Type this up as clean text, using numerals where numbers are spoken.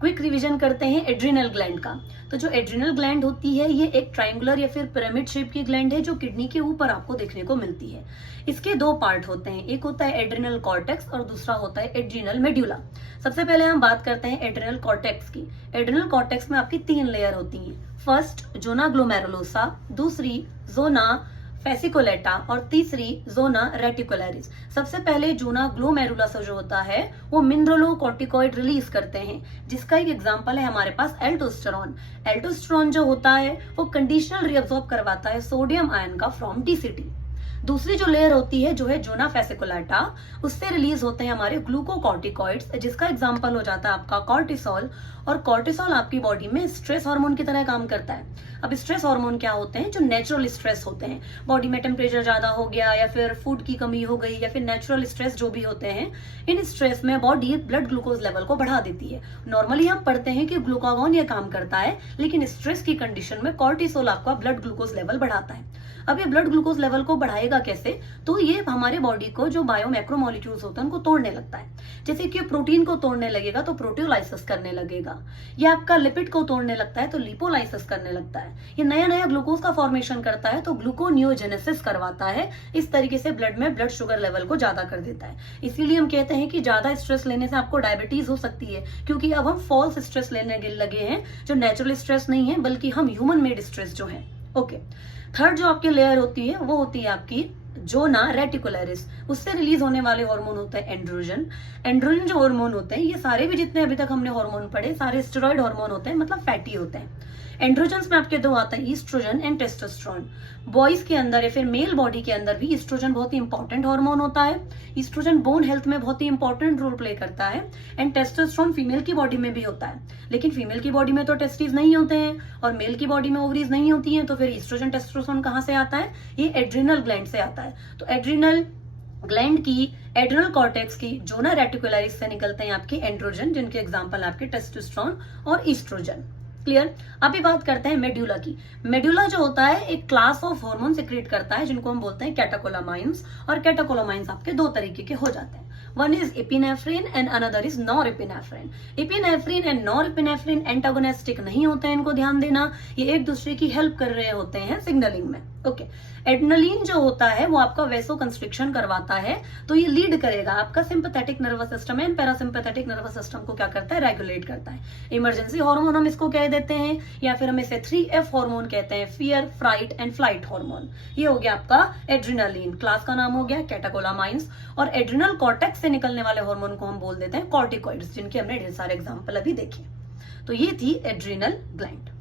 Quick revision करते हैं adrenal gland का। तो जो एड्रिनल ग्लैंड होती है ये एक ट्रायंगुलर या फिर पिरामिड शेप की ग्लैंड है जो किडनी के ऊपर आपको देखने को मिलती है। इसके दो पार्ट होते हैं, एक होता है एड्रिनल कॉर्टेक्स और दूसरा होता है एड्रिनल मेड्यूला। सबसे पहले हम बात करते हैं एड्रिनल कॉर्टेक्स की। एड्रिनल कॉर्टेक्स में आपकी 3 लेयर होती हैं। फर्स्ट जोना ग्लोमेरुलोसा, दूसरी जोना फेसिकोलेटा और तीसरी जोना रेटिकुलरिस। सबसे पहले जोना ग्लोमेरुलस जो होता है वो मिनरलोकॉर्टिकॉइड रिलीज करते हैं, जिसका एक एग्जांपल है हमारे पास एल्डोस्टेरोन। एल्डोस्टेरोन जो होता है वो कंडीशनल रीअब्सॉर्ब करवाता है सोडियम आयन का फ्रॉम डीसीटी। दूसरी जो लेयर होती है जो है जोना फेसिकुलेटा, उससे रिलीज होते हैं हमारे ग्लूकोकॉर्टिकॉइड्स, जिसका एग्जांपल हो जाता है आपका कॉर्टिसोल। और कॉर्टिसोल आपकी बॉडी में स्ट्रेस हार्मोन की तरह काम करता है। अब स्ट्रेस हार्मोन क्या होते हैं? जो नेचुरल स्ट्रेस होते हैं, बॉडी में टेम्परेचर ज्यादा हो गया या फिर फूड की कमी हो गई या फिर नेचुरल स्ट्रेस जो भी होते हैं, इन स्ट्रेस में बॉडी ब्लड ग्लूकोज लेवल को बढ़ा देती है। नॉर्मली हम पढ़ते हैं कि ग्लूकागॉन ये काम करता है, लेकिन स्ट्रेस की कंडीशन में कॉर्टिसोल आपका ब्लड ग्लूकोज लेवल बढ़ाता है। अब ये ब्लड ग्लूकोज लेवल को बढ़ाएगा कैसे? तो ये हमारे बॉडी को जो बायो मैक्रोमोलिक्यूल्स होते हैं उनको तोड़ने लगता है। जैसे कि प्रोटीन को तोड़ने लगेगा तो प्रोटियोलाइसिस करने लगेगा, या आपका लिपिड को तोड़ने लगता है तो लिपोलाइसिस करने लगता है। ये नया नया ग्लूकोज का फॉर्मेशन करता है तो ग्लूकोनियोजेनेसिस करवाता है। इस तरीके से ब्लड में ब्लड शुगर लेवल को ज्यादा कर देता है। इसीलिए हम कहते हैं कि ज्यादा स्ट्रेस लेने से आपको डायबिटीज हो सकती है, क्योंकि अब हम फॉल्स स्ट्रेस लेने लगे हैं, जो नेचुरल स्ट्रेस नहीं है बल्कि हम ह्यूमन मेड स्ट्रेस जो है। ओके, थर्ड जो आपकी लेयर होती है वो होती है आपकी जोना रेटिकुलरिस। उससे रिलीज होने वाले हार्मोन होते हैं एंड्रोजन। एंड्रोजन जो हार्मोन होते हैं, ये सारे भी जितने अभी तक हमने हार्मोन पढ़े सारे स्टेरॉइड हार्मोन होते हैं, मतलब फैटी होते हैं। एंड्रोजन्स में आपके दो आते हैं, ईस्ट्रोजन एंड टेस्टोस्टेरोन। बॉयज के अंदर या फिर मेल बॉडी के अंदर भी ईस्ट्रोजन बहुत ही इंपॉर्टेंट हार्मोन होता है। ईस्ट्रोजन बोन हेल्थ में बहुत ही इंपॉर्टेंट रोल प्ले करता है। एंड टेस्टोस्टेरोन फीमेल की बॉडी में भी होता है, लेकिन फीमेल की बॉडी में तो टेस्टिस नहीं होते हैं और मेल की बॉडी में ओवरीज नहीं होती हैं, तो फिर ईस्ट्रोजन टेस्टोस्टेरोन कहां से आता है? ये एड्रिनल ग्लैंड से आता है। तो एड्रिनल ग्लैंड की एड्रिनल कॉर्टेक्स की जोना रेटिकुलरिस से निकलते हैं आपके एंड्रोजन, जिनके एग्जांपल आपके टेस्टोस्टेरोन और ईस्ट्रोजन। क्लियर? अभी बात करते हैं मेड्यूला की। मेड्यूला जो होता है एक क्लास ऑफ हार्मोन सिक्रेट करता है जिनको हम बोलते हैं कैटेकोलामाइंस। और कैटेकोलामाइंस आपके दो तरीके के हो जाते हैं, one is epinephrine and another is norepinephrine. Epinephrine and norepinephrine antagonistic नहीं होते हैं, इनको ध्यान देना, ये एक दूसरे की हेल्प कर रहे होते हैं सिग्नलिंग में। ओके, एड्रेनलिन जो होता है वो आपका वेसो कंस्ट्रिक्शन करवाता है, तो ये लीड करेगा आपका sympathetic nervous system and parasympathetic nervous system को क्या करता है? रेगुलेट करता है। इमरजेंसी हार्मोन हम इसको कह देते हैं, या फिर हम इसे 3F हार्मोन कहते हैं, fear, fright and flight hormone. ये हो गया आपका एड्रेनलिन, क्लास का नाम हो गया कैटेकोलामाइंस। और एड्रिनल कॉर्टेक्स से निकलने वाले हार्मोन को हम बोल देते हैं कॉर्टिकॉइड्स, जिनके हमने ढेर सारे एग्जांपल अभी देखे। तो ये थी एड्रिनल ग्लैंड।